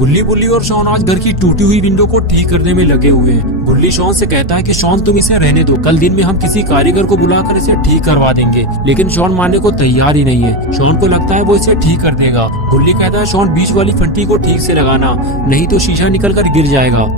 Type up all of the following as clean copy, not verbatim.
गुल्ली बुल्ली और शॉन आज घर की टूटी हुई विंडो को ठीक करने में लगे हुए हैं। गुल्ली शॉन से कहता है कि शॉन तुम इसे रहने दो, कल दिन में हम किसी कारीगर को बुलाकर इसे ठीक करवा देंगे। लेकिन शॉन मानने को तैयार ही नहीं है। शॉन को लगता है वो इसे ठीक कर देगा। गुल्ली कहता है शॉन बीच वाली फंटी को ठीक से लगाना, नहीं तो शीशा निकल कर गिर जाएगा।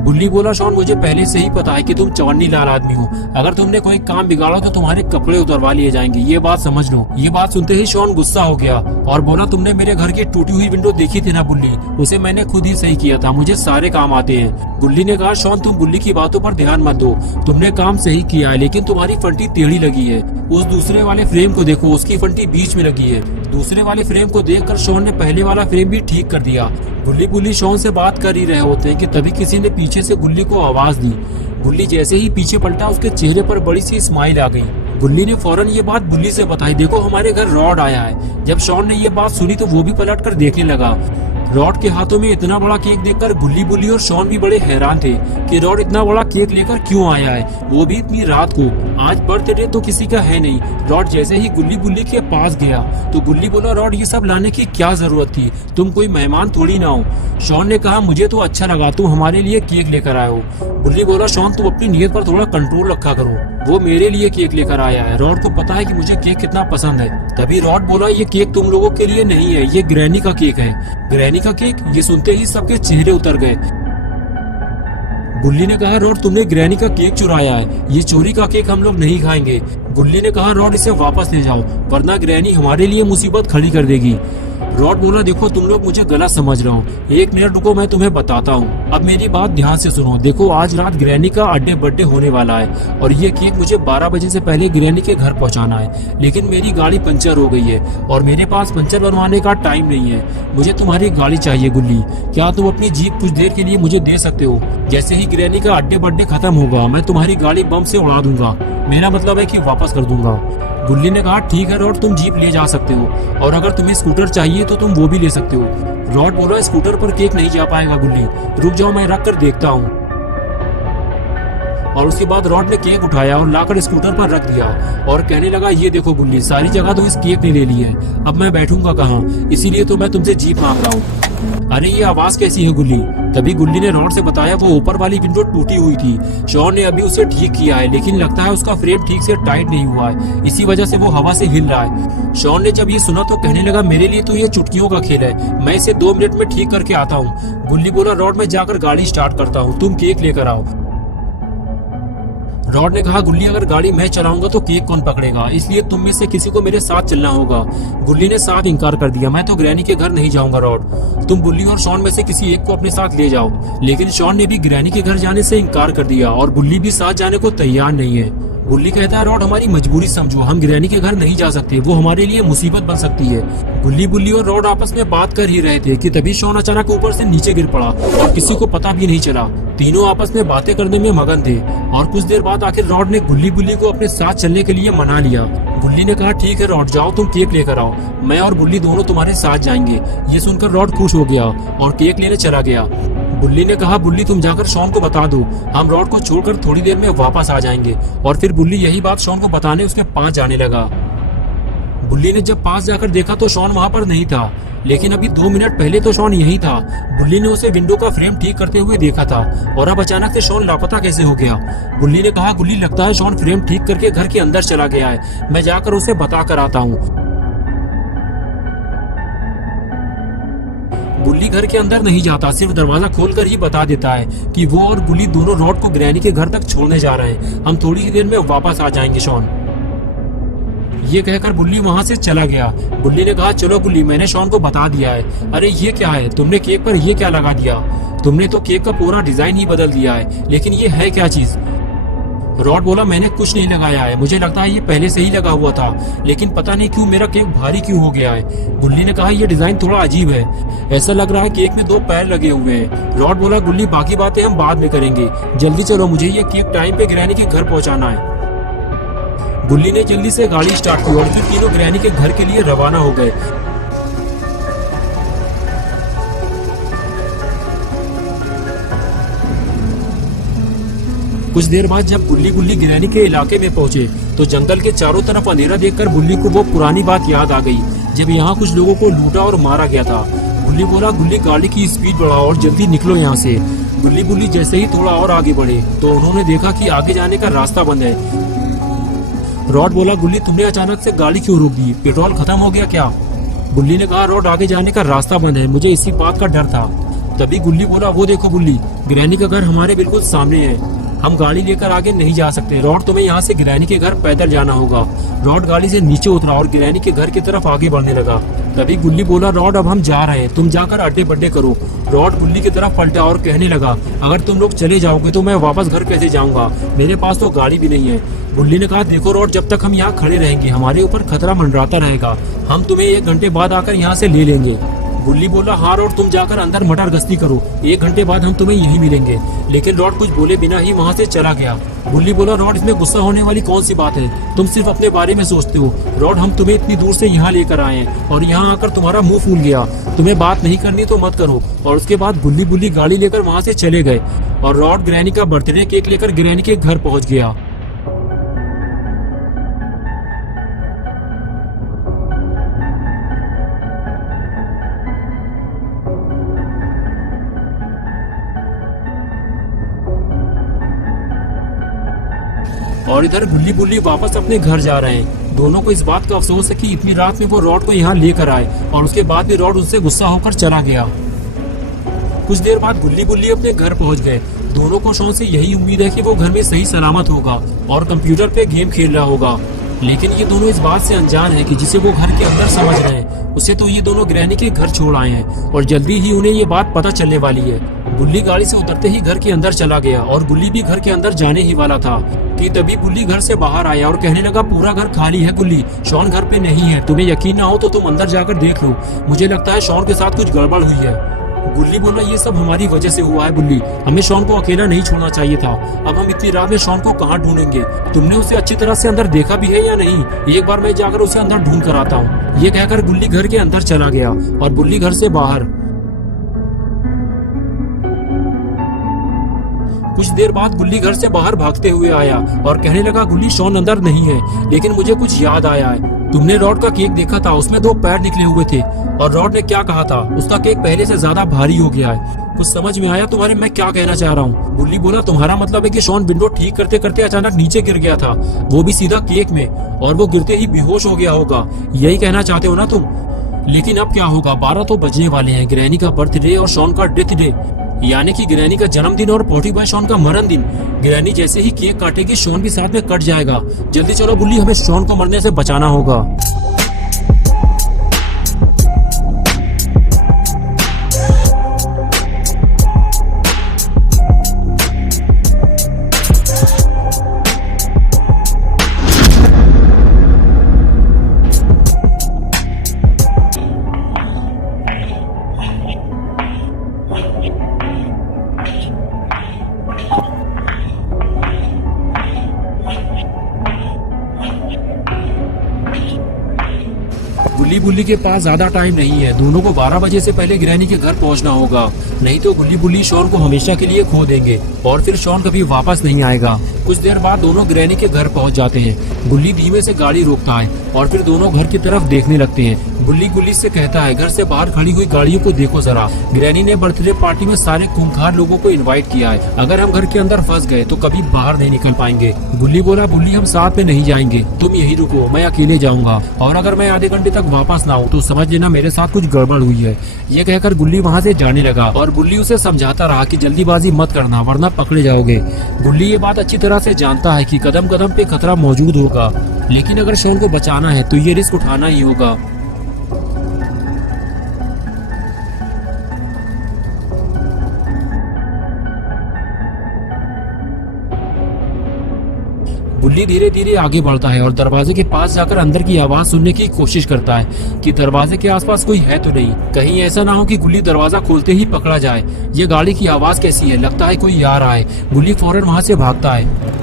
गुल्ली बोला शॉन मुझे पहले से ही पता है कि तुम चवन्नी लाल आदमी हो, अगर तुमने कोई काम बिगाड़ा तो तुम्हारे कपड़े उतरवा लिए जाएंगे, ये बात समझ लो। ये बात सुनते ही शॉन गुस्सा हो गया और बोला तुमने मेरे घर की टूटी हुई विंडो देखी थी ना बुल्ली, उसे मैंने खुद ही सही किया था, मुझे सारे काम आते हैं। गुल्ली ने कहा शॉन तुम बुल्ली की बातों पर ध्यान मत दो, तुमने काम सही किया है लेकिन तुम्हारी फंटी टेढ़ी लगी है। उस दूसरे वाले फ्रेम को देखो, उसकी फंटी बीच में लगी है। दूसरे वाले फ्रेम को देखकर शॉन ने पहले वाला फ्रेम भी ठीक कर दिया। गुल्ली बुल्ली शॉन से बात कर ही रहे होते हैं कि तभी किसी ने पीछे से गुल्ली को आवाज दी। गुल्ली जैसे ही पीछे पलटा उसके चेहरे पर बड़ी सी स्माइल आ गई। गुल्ली ने फौरन ये बात बुल्ली से बताई, देखो हमारे घर रॉड आया है। जब शॉन ने ये बात सुनी तो वो भी पलट कर देखने लगा। रॉड के हाथों में इतना बड़ा केक देखकर गुल्ली बुल्ली और शॉन भी बड़े हैरान थे कि रॉड इतना बड़ा केक लेकर क्यों आया है, वो भी इतनी रात को। आज बर्थडे तो किसी का है नहीं। रॉड जैसे ही गुल्ली बुल्ली के पास गया तो गुल्ली बोला रॉड ये सब लाने की क्या जरूरत थी, तुम कोई मेहमान थोड़ी ना हो। शॉन ने कहा मुझे तो अच्छा लगा तुम हमारे लिए केक लेकर आए हो। गुल्ली बोला शॉन तुम अपनी नीयत पर थोड़ा कंट्रोल रखा करो, वो मेरे लिए केक लेकर आया है, रॉड को पता है कि मुझे केक कितना पसंद है। तभी रॉड बोला ये केक तुम लोगों के लिए नहीं है, ये ग्रैनी का केक है। ग्रैनी का केक? ये सुनते ही सबके चेहरे उतर गए। गुल्ली ने कहा रॉड तुमने ग्रैनी का केक चुराया है, ये चोरी का केक हम लोग नहीं खाएंगे। गुल्ली ने कहा रॉड इसे वापस ले जाओ वरना ग्रैनी हमारे लिए मुसीबत खड़ी कर देगी। रॉड बोला देखो तुम लोग मुझे गलत समझ रहे हो, एक मिनट रुको मैं तुम्हें बताता हूँ। अब मेरी बात ध्यान से सुनो, देखो आज रात ग्रैनी का बर्थडे होने वाला है और ये केक मुझे 12 बजे से पहले ग्रैनी के घर पहुँचाना है। लेकिन मेरी गाड़ी पंचर हो गई है और मेरे पास पंचर बनवाने का टाइम नहीं है, मुझे तुम्हारी गाड़ी चाहिए। गुल्ली क्या तुम अपनी जीप कुछ देर के लिए मुझे दे सकते हो? जैसे ही ग्रैनी का बर्थडे खत्म होगा मैं तुम्हारी गाड़ी बम से उड़ा दूंगा, मेरा मतलब है कि वापस कर दूंगा। गुल्ली ने कहा ठीक है रॉड तुम जीप ले जा सकते हो और अगर तुम्हें स्कूटर चाहिए तो तुम वो भी ले सकते हो। रॉड बोला स्कूटर पर केक नहीं जा पाएगा गुल्ली, रुक जाओ मैं रख कर देखता हूँ। और उसके बाद रॉड ने केक उठाया और लाकर स्कूटर पर रख दिया और कहने लगा ये देखो गुल्ली सारी जगह तो इस केक ने ले ली है, अब मैं बैठूंगा कहाँ, इसीलिए तो मैं तुमसे जीप मांग रहा हूँ। अरे ये आवाज कैसी है गुल्ली? तभी गुल्ली ने रॉड से बताया वो ऊपर वाली विंडो टूटी हुई थी, शॉन ने अभी उसे ठीक किया है लेकिन लगता है उसका फ्रेम ठीक से टाइट नहीं हुआ है, इसी वजह से वो हवा से हिल रहा है। शॉन ने जब ये सुना तो कहने लगा मेरे लिए तो ये चुटकियों का खेल है, मैं इसे 2 मिनट में ठीक करके आता हूँ। गुल्ली बोला रॉड मैं जाकर गाड़ी स्टार्ट करता हूँ, तुम केक लेकर आओ। रॉड ने कहा गुल्ली अगर गाड़ी मैं चलाऊंगा तो केक कौन पकड़ेगा, इसलिए तुम में से किसी को मेरे साथ चलना होगा। गुल्ली ने साफ इनकार कर दिया, मैं तो ग्रैनी के घर नहीं जाऊंगा रॉड, तुम बुल्ली और शॉन में से किसी एक को अपने साथ ले जाओ। लेकिन शॉन ने भी ग्रैनी के घर जाने से इनकार कर दिया और बुल्ली भी साथ जाने को तैयार नहीं है। गुल्ली कहता है रॉड हमारी मजबूरी समझो, हम ग्रैनी के घर नहीं जा सकते, वो हमारे लिए मुसीबत बन सकती है। गुल्ली बुल्ली और रॉड आपस में बात कर ही रहे थे कि तभी शॉन अचानक ऊपर से नीचे गिर पड़ा और किसी को पता भी नहीं चला। तीनों आपस में बातें करने में मगन थे और कुछ देर बाद आखिर रॉड ने गुल्ली बुल्ली को अपने साथ चलने के लिए मना लिया। गुल्ली ने कहा ठीक है रॉड जाओ तुम केक लेकर आओ, मैं और बुल्ली दोनों तुम्हारे साथ जाएंगे। ये सुनकर रॉड खुश हो गया और केक लेने चला गया। बुल्ली ने कहा बुल्ली तुम जाकर शॉन को बता दो, हम रॉड को छोड़कर थोड़ी देर में वापस आ जाएंगे। और फिर बुल्ली यही बात शॉन को बताने उसके पास जाने लगा। बुल्ली ने जब पास जाकर देखा तो शॉन वहाँ पर नहीं था, लेकिन अभी 2 मिनट पहले तो शॉन यही था। बुल्ली ने उसे विंडो का फ्रेम ठीक करते हुए देखा था और अब अचानक से शॉन लापता कैसे हो गया। बुल्ली ने कहा गुल्ली लगता है शॉन फ्रेम ठीक करके घर के अंदर चला गया है, मैं जाकर उसे बता कर आता हूँ। गुल्ली घर के अंदर नहीं जाता, सिर्फ दरवाजा खोलकर ही बता देता है कि वो और गुल्ली दोनों रॉड को ग्रैनी के घर तक छोड़ने जा रहे हैं, हम थोड़ी ही देर में वापस आ जाएंगे शॉन। ये कहकर बुल्ली वहाँ से चला गया। बुल्ली ने कहा चलो गुल्ली मैंने शॉन को बता दिया है। अरे ये क्या है, तुमने केक पर ये क्या लगा दिया, तुमने तो केक का पूरा डिजाइन ही बदल दिया है, लेकिन ये है क्या चीज? रॉड बोला मैंने कुछ नहीं लगाया है, मुझे लगता है ये पहले से ही लगा हुआ था, लेकिन पता नहीं क्यों मेरा केक भारी क्यों हो गया है। गुल्ली ने कहा ये डिजाइन थोड़ा अजीब है, ऐसा लग रहा है केक में 2 पैर लगे हुए हैं। रॉड बोला गुल्ली बाकी बातें हम बाद में करेंगे, जल्दी चलो मुझे ये केक टाइम पे ग्रैनी के घर पहुंचाना है। गुल्ली ने जल्दी से गाड़ी स्टार्ट की और फिर तीनों ग्रैनी के घर के लिए रवाना हो गए। कुछ देर बाद जब गुल्ली गुल्ली ग्रैनी के इलाके में पहुंचे तो जंगल के चारों तरफ अंधेरा देखकर गुल्ली को वो पुरानी बात याद आ गई जब यहाँ कुछ लोगों को लूटा और मारा गया था। गुल्ली बोला, गुल्ली गाड़ी की स्पीड बढ़ाओ और जल्दी निकलो यहाँ से। गुल्ली बुल्ली जैसे ही थोड़ा और आगे बढ़े तो उन्होंने देखा कि आगे जाने का रास्ता बंद है। रॉड बोला, गुल्ली तुमने अचानक से गाड़ी क्यों रोक दी, पेट्रोल खत्म हो गया क्या? गुल्ली ने कहा, रॉड आगे जाने का रास्ता बंद है, मुझे इसी बात का डर था। तभी गुल्ली बोला, वो देखो गुल्ली, ग्रैनी का घर हमारे बिल्कुल सामने है, हम गाड़ी लेकर आगे नहीं जा सकते। रॉड तुम्हें यहाँ से ग्रैनी के घर पैदल जाना होगा। रॉड गाड़ी से नीचे उतरा और ग्रैनी के घर की तरफ आगे बढ़ने लगा। तभी गुल्ली बोला, रॉड अब हम जा रहे हैं, तुम जाकर अड्डे बड्डे करो। रॉड गुल्ली की तरफ पलटा और कहने लगा, अगर तुम लोग चले जाओगे तो मैं वापस घर कैसे जाऊंगा, मेरे पास तो गाड़ी भी नहीं है। गुल्ली ने कहा, देखो रॉड, जब तक हम यहाँ खड़े रहेंगे हमारे ऊपर खतरा मंडराता रहेगा, हम तुम्हें 1 घंटे बाद आकर यहाँ से ले लेंगे। गुल्ली बोला, हाँ रॉड, तुम जाकर अंदर मटर गश्ती करो, 1 घंटे बाद हम तुम्हें यहीं मिलेंगे। लेकिन रॉड कुछ बोले बिना ही वहाँ से चला गया। गुल्ली बोला, रॉड, इसमें गुस्सा होने वाली कौन सी बात है, तुम सिर्फ अपने बारे में सोचते हो। रॉड, हम तुम्हें इतनी दूर से यहाँ लेकर आए हैं और यहाँ आकर तुम्हारा मुंह फूल गया, तुम्हें बात नहीं करनी तो मत करो। और उसके बाद गुल्ली बुल्ली गाड़ी लेकर वहाँ से चले गए और रॉड ग्रैनी का बर्थडे केक लेकर ग्रैनी के घर पहुँच गया। और इधर गुल्ली बुल्ली वापस अपने घर जा रहे हैं। दोनों को इस बात का अफसोस है कि इतनी रात में वो रॉड को यहाँ लेकर आए और उसके बाद भी रॉड उनसे गुस्सा होकर चला गया। कुछ देर बाद गुल्ली बुल्ली अपने घर पहुँच गए। दोनों को शॉन से यही उम्मीद है कि वो घर में सही सलामत होगा और कंप्यूटर पे गेम खेल रहा होगा, लेकिन ये दोनों इस बात से अनजान है कि जिसे वो घर के अंदर समझ रहे हैं उसे तो ये दोनों ग्रैनी के घर छोड़ आए हैं और जल्दी ही उन्हें ये बात पता चलने वाली है। गुल्ली गाड़ी से उतरते ही घर के अंदर चला गया और गुल्ली भी घर के अंदर जाने ही वाला था कि तभी गुल्ली घर से बाहर आया और कहने लगा, पूरा घर खाली है गुल्ली, शॉन घर पे नहीं है, तुम्हें यकीन ना हो तो तुम अंदर जाकर देख लो, मुझे लगता है शॉन के साथ कुछ गड़बड़ हुई है। गुल्ली बोला, ये सब हमारी वजह से हुआ है गुल्ली, हमें शॉन को अकेला नहीं छोड़ना चाहिए था, अब हम इतनी रात में शॉन को कहाँ ढूंढेंगे, तुमने उसे अच्छी तरह से अंदर देखा भी है या नहीं, एक बार मैं जाकर उसे अंदर ढूंढ कर आता हूँ। ये कहकर गुल्ली घर के अंदर चला गया और बुल्ली घर से बाहर। कुछ देर बाद गुल्ली घर से बाहर भागते हुए आया और कहने लगा, गुल्ली, शॉन अंदर नहीं है, लेकिन मुझे कुछ याद आया है, तुमने रॉड का केक देखा था, उसमें 2 पैर निकले हुए थे और रॉड ने क्या कहा था, उसका केक पहले से ज्यादा भारी हो गया है। कुछ समझ में आया तुम्हारे मैं क्या कहना चाह रहा हूँ? गुल्ली बोला, तुम्हारा मतलब है कि शॉन विंडो ठीक करते करते अचानक नीचे गिर गया था, वो भी सीधा केक में, और वो गिरते ही बेहोश हो गया होगा, यही कहना चाहते हो ना तुम? लेकिन अब क्या होगा, 12 तो बजने वाले हैं, ग्रैनी का बर्थडे और शॉन का डेथ डे, यानी कि ग्रैनी का जन्मदिन और 40 बाय शॉन का मरण दिन। ग्रैनी जैसे ही केक काटेगी शॉन भी साथ में कट जाएगा। जल्दी चलो बुल्ली, हमें शॉन को मरने से बचाना होगा। गुल्ली बुल्ली के पास ज्यादा टाइम नहीं है, दोनों को 12 बजे से पहले ग्रैनी के घर पहुंचना होगा, नहीं तो गुल्ली बुल्ली शॉन को हमेशा के लिए खो देंगे और फिर शॉन कभी वापस नहीं आएगा। कुछ देर बाद दोनों ग्रैनी के घर पहुंच जाते हैं। गुल्ली धीमे से गाड़ी रोकता है और फिर दोनों घर की तरफ देखने लगते हैं। गुल्ली गुल्ली से कहता है, घर से बाहर खड़ी हुई गाड़ियों को देखो जरा, ग्रैनी ने बर्थडे पार्टी में सारे खूंखार लोगों को इनवाइट किया है, अगर हम घर के अंदर फंस गए तो कभी बाहर नहीं निकल पाएंगे। गुल्ली बोला, बुल्ली, हम साथ में नहीं जाएंगे, तुम यही रुको, मैं अकेले जाऊंगा, और अगर मैं आधे घंटे तक वापस ना आऊँ तो समझ लेना मेरे साथ कुछ गड़बड़ हुई है। ये कहकर गुल्ली वहाँ से जाने लगा और बुल्ली उसे समझाता रहा कि जल्दीबाजी मत करना वरना पकड़े जाओगे। गुल्ली ये बात अच्छी तरह से जानता है कि कदम कदम पे खतरा मौजूद होगा, लेकिन अगर शॉन को बचाना है तो ये रिस्क उठाना ही होगा। गुल्ली धीरे धीरे आगे बढ़ता है और दरवाजे के पास जाकर अंदर की आवाज सुनने की कोशिश करता है कि दरवाजे के आसपास कोई है तो नहीं, कहीं ऐसा ना हो कि गुल्ली दरवाजा खोलते ही पकड़ा जाए। ये गाड़ी की आवाज कैसी है, लगता है कोई आ रहा है। गुल्ली फौरन वहां से भागता है।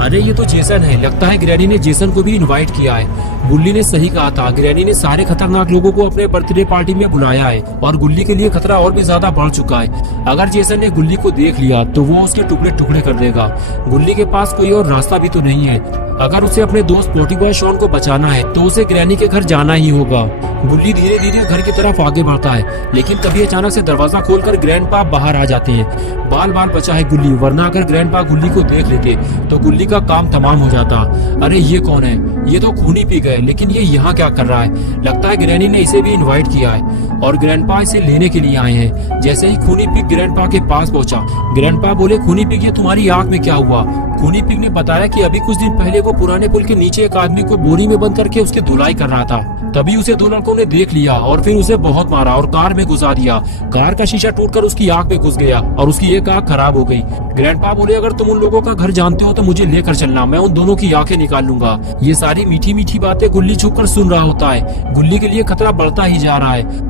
अरे ये तो जेसन है, लगता है ग्रैनी ने जेसन को भी इनवाइट किया है। गुल्ली ने सही कहा था, ग्रैनी ने सारे खतरनाक लोगों को अपने बर्थडे पार्टी में बुलाया है और गुल्ली के लिए खतरा और भी ज्यादा बढ़ चुका है। अगर जेसन ने गुल्ली को देख लिया तो वो उसके टुकड़े टुकड़े कर देगा। गुल्ली के पास कोई और रास्ता भी तो नहीं है। अगर उसे अपने दोस्त पोटी बॉय शॉन को बचाना है तो उसे ग्रैनी के घर जाना ही होगा। गुल्ली धीरे धीरे घर की तरफ आगे बढ़ता है, लेकिन तभी अचानक से दरवाजा खोलकर ग्रैंडपा बाहर आ जाते हैं। बाल बाल बचा है गुल्ली, वरना अगर ग्रैंडपा गुल्ली को देख लेते तो गुल्ली का काम तमाम हो जाता। अरे ये कौन है? ये तो खूनी पी गए, लेकिन ये यहाँ क्या कर रहा है? लगता है ग्रैनी ने इसे भी इनवाइट किया है और ग्रैंडपा इसे लेने के लिए आए हैं। जैसे ही खूनी पिग ग्रैंडपा के पास पहुंचा, ग्रैंडपा बोले, खूनी पिग ये तुम्हारी आंख में क्या हुआ? खूनी पिग ने बताया कि अभी कुछ दिन पहले वो पुराने पुल के नीचे एक आदमी को बोरी में बंद करके उसकी धुलाई कर रहा था। तभी उसे दो लड़कों ने देख लिया और फिर उसे बहुत मारा और कार में घुसा दिया। कार का शीशा टूटकर उसकी आंख में घुस गया और उसकी एक आंख खराब हो गई। ग्रैंडपा बोले, अगर तुम उन लोगों का घर जानते हो तो मुझे लेकर चलना, मैं उन दोनों की आंखें निकाल लूंगा। ये सारी मीठी मीठी बातें गुल्ली छुपकर सुन रहा होता है। गुल्ली के लिए खतरा बढ़ता ही जा रहा है।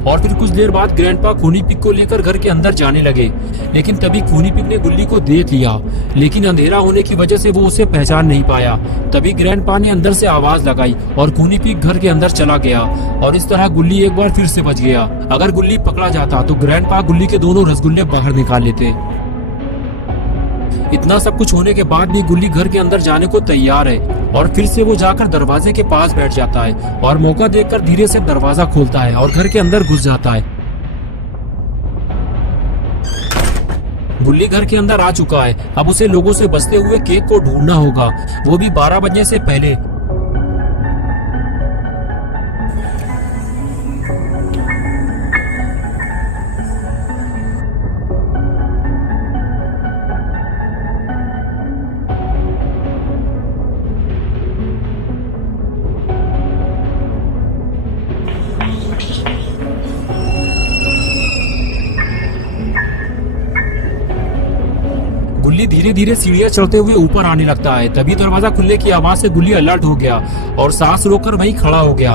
और फिर कुछ देर बाद ग्रैंडपा खूनी पिग को लेकर घर के अंदर जाने लगे, लेकिन तभी खूनी पिग ने गुल्ली को देख लिया, लेकिन अंधेरा होने की वजह से वो उसे पहचान नहीं पाया। तभी ग्रैंडपा ने अंदर से आवाज लगाई और खूनी पिग घर के अंदर चला गया और इस तरह गुल्ली एक बार फिर से बच गया। अगर गुल्ली पकड़ा जाता तो ग्रैंडपा गुल्ली के दोनों रसगुल्ले बाहर निकाल लेते। इतना सब कुछ होने के बाद भी गुल्ली घर के अंदर जाने को तैयार है और फिर से वो जाकर दरवाजे के पास बैठ जाता है और मौका देखकर धीरे से दरवाजा खोलता है और घर के अंदर घुस जाता है। गुल्ली घर के अंदर आ चुका है। अब उसे लोगों से बचते हुए केक को ढूंढना होगा, वो भी 12 बजने से पहले। गुल्ली धीरे धीरे सीढ़ियां चढ़ते हुए ऊपर आने लगता है। तभी दरवाजा खुलने की आवाज से गुल्ली अलर्ट हो गया और सांस रोककर वहीं खड़ा हो गया।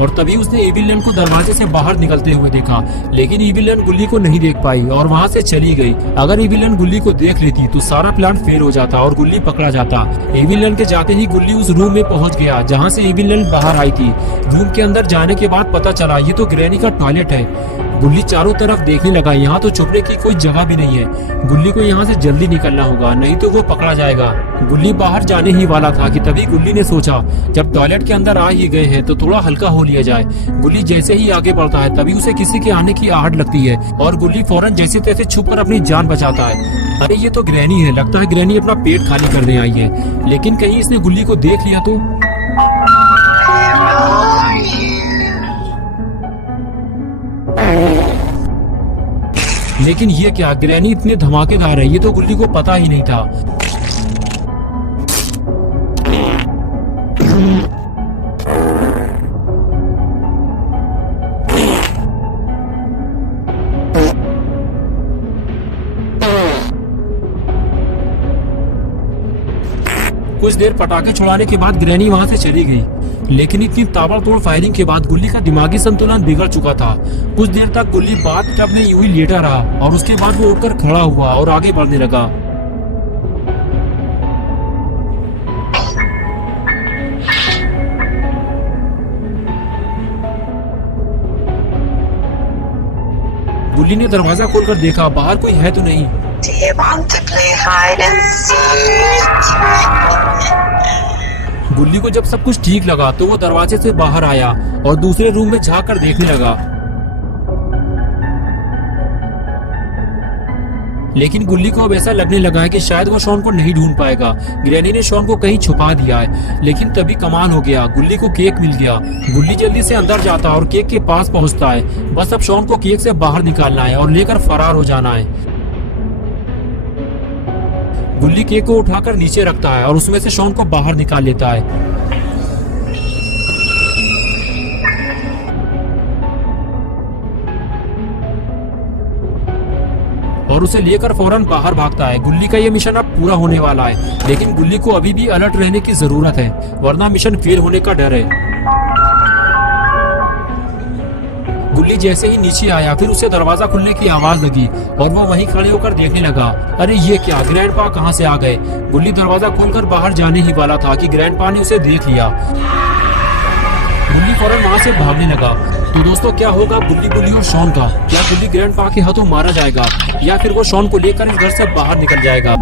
और तभी उसने इविलन को दरवाजे से बाहर निकलते हुए देखा, लेकिन इविलन गुल्ली को नहीं देख पाई और वहां से चली गई। अगर इविलन गुल्ली को देख लेती तो सारा प्लान फेल हो जाता और गुल्ली पकड़ा जाता। इविलन के जाते ही गुल्ली उस रूम में पहुंच गया जहां से इविलन बाहर आई थी। रूम के अंदर जाने के बाद पता चला ये तो ग्रैनी का टॉयलेट है। गुल्ली चारों तरफ देखने लगा, यहाँ तो छुपने की कोई जगह भी नहीं है। गुल्ली को यहाँ से जल्दी निकलना होगा, नहीं तो वो पकड़ा जाएगा। गुल्ली बाहर जाने ही वाला था कि तभी गुल्ली ने सोचा, जब टॉयलेट के अंदर आ ही गए हैं तो थोड़ा हल्का हो लिया जाए। गुल्ली जैसे ही आगे बढ़ता है तभी उसे किसी के आने की आहट लगती है और गुल्ली फौरन जैसे तैसे छुपकर अपनी जान बचाता है। अरे ये तो ग्रैनी है, लगता है ग्रैनी अपना पेट खाली करने आई है। लेकिन कहीं इसने गुल्ली को देख लिया तो? लेकिन ये क्या, ग्रैनी इतने धमाकेदार है, ये तो गुल्ली को पता ही नहीं था। कुछ देर पटाखे छुड़ाने के बाद ग्रैनी वहां से चली गई, लेकिन इतनी ताबड़तोड़ फायरिंग के बाद गुल्ली का दिमागी संतुलन बिगड़ चुका था। कुछ देर तक गुल्ली बाथटब में यूं ही लेटा रहा और उसके बाद वो उठकर खड़ा हुआ और आगे बढ़ने लगा। गुल्ली ने दरवाजा खोलकर देखा, बाहर कोई है तो नहीं। Do you want to play hide and seek? गुल्ली को जब सब कुछ ठीक लगा तो वो दरवाजे से बाहर आया और दूसरे रूम में झांक कर देखने लगा। लेकिन गुल्ली को अब ऐसा लगने लगा है कि शायद वो शॉन को नहीं ढूंढ पाएगा। ग्रैनी ने शॉन को कहीं छुपा दिया है। लेकिन तभी कमाल हो गया, गुल्ली को केक मिल गया। गुल्ली जल्दी से अंदर जाता और केक के पास पहुंचता है। बस अब शॉन को केक से बाहर निकालना है और लेकर फरार हो जाना है। गुल्ली केक को उठाकर नीचे रखता है और उसमें से शॉन को बाहर निकाल लेता है। और उसे लेकर फौरन बाहर भागता है। गुल्ली का ये मिशन अब पूरा होने वाला है, लेकिन गुल्ली को अभी भी अलर्ट रहने की जरूरत है, वरना मिशन फेल होने का डर है। गुल्ली जैसे ही नीचे आया फिर उसे दरवाजा खुलने की आवाज लगी और वो वहीं खड़े होकर देखने लगा। अरे ये क्या, ग्रैंडपा कहाँ से आ गए? गुल्ली दरवाजा खोलकर बाहर जाने ही वाला था कि ग्रैंडपा ने उसे देख लिया। गुल्ली फौरन वहाँ से भागने लगा। तो दोस्तों क्या होगा गुल्ली और शॉन का? क्या गुल्ली ग्रैंडपा के हाथों मारा जाएगा या फिर वो शॉन को लेकर इस घर से बाहर निकल जाएगा?